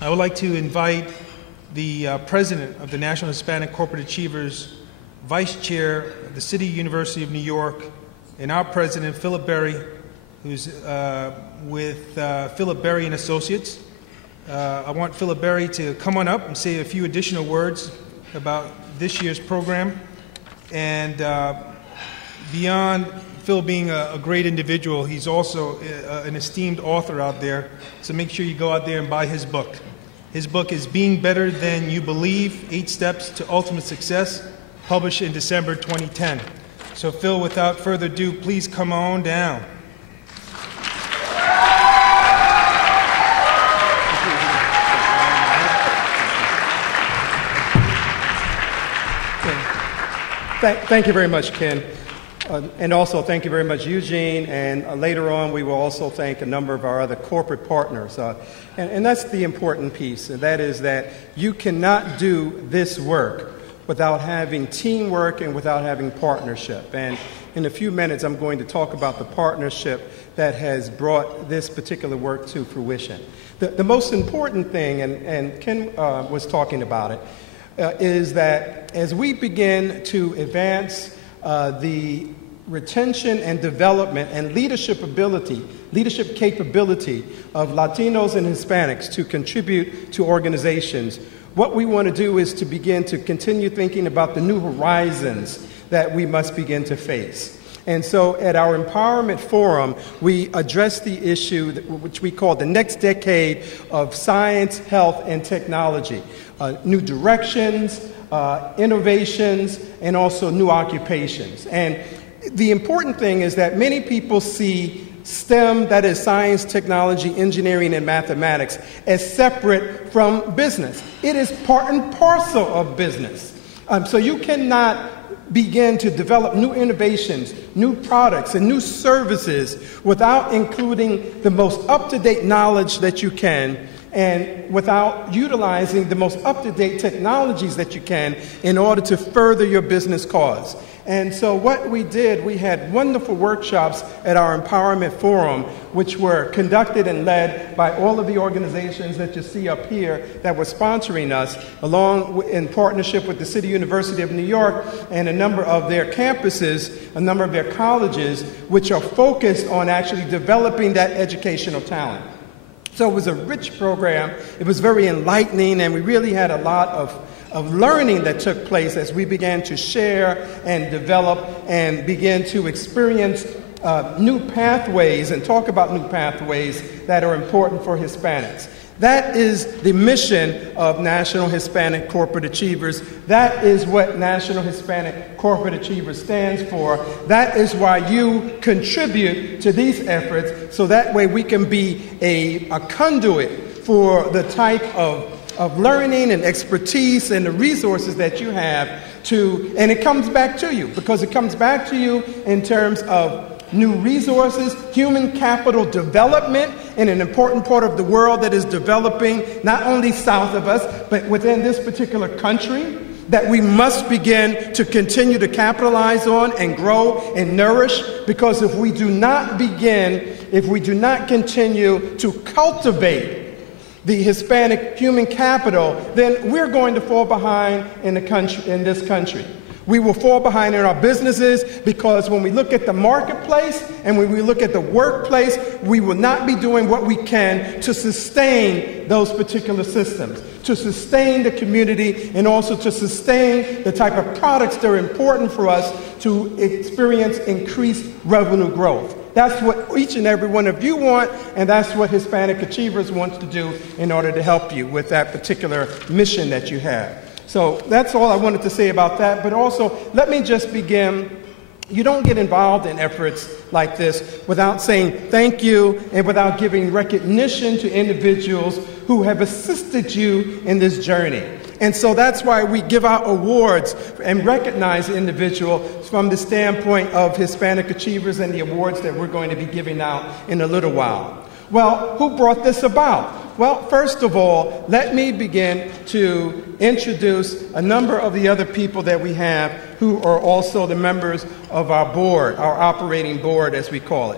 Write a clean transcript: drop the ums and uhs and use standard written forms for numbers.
I would like to invite the President of the National Hispanic Corporate Achievers, Vice Chair of the City University of New York, and our President, Philip Berry, who's with Philip Berry and Associates. I want Philip Berry to come on up and say a few additional words about this year's program. And beyond Phil being a great individual, he's also an esteemed author out there. So make sure you go out there and buy his book. His book is Being Better Than You Believe, 8 Steps to Ultimate Success, published in December 2010. So Phil, without further ado, please come on down. Thank you very much, Ken. And also thank you very much, Eugene. And later on, we will also thank a number of our other corporate partners. And that's the important piece, and that is that you cannot do this work without having teamwork and without having partnership. And in a few minutes, I'm going to talk about the partnership that has brought this particular work to fruition. The most important thing, and Ken was talking about it, is that as we begin to advance the retention and development and leadership capability of Latinos and Hispanics to contribute to organizations, what we want to do is to begin to continue thinking about the new horizons that we must begin to face. And so at our Empowerment Forum, we address the issue which we call the next decade of science, health, and technology. New directions, innovations, and also new occupations. And the important thing is that many people see STEM, that is science, technology, engineering, and mathematics, as separate from business. It is part and parcel of business. So you cannot begin to develop new innovations, new products, and new services without including the most up-to-date knowledge that you can and without utilizing the most up-to-date technologies that you can in order to further your business cause. And so what we did, we had wonderful workshops at our Empowerment Forum, which were conducted and led by all of the organizations that you see up here that were sponsoring us, in partnership with the City University of New York and a number of their campuses, a number of their colleges, which are focused on actually developing that educational talent. So it was a rich program. It was very enlightening, and we really had a lot of learning that took place as we began to share and develop and begin to experience new pathways and talk about new pathways that are important for Hispanics. That is the mission of National Hispanic Corporate Achievers. That is what National Hispanic Corporate Achievers stands for. That is why you contribute to these efforts, so that way we can be a conduit for the type of learning and expertise and the resources that you have and it comes back to you, because it comes back to you in terms of new resources, human capital development in an important part of the world that is developing not only south of us, but within this particular country, that we must begin to continue to capitalize on and grow and nourish, because if we do not continue to cultivate the Hispanic human capital, then we're going to fall behind in this country. We will fall behind in our businesses, because when we look at the marketplace and when we look at the workplace, we will not be doing what we can to sustain those particular systems, to sustain the community, and also to sustain the type of products that are important for us to experience increased revenue growth. That's what each and every one of you want, and that's what Hispanic Achievers wants to do in order to help you with that particular mission that you have. So that's all I wanted to say about that. But also, let me just begin. You don't get involved in efforts like this without saying thank you and without giving recognition to individuals who have assisted you in this journey. And so that's why we give out awards and recognize individuals from the standpoint of Hispanic Achievers and the awards that we're going to be giving out in a little while. Well, who brought this about? Well, first of all, let me begin to introduce a number of the other people that we have who are also the members of our board, our operating board, as we call it.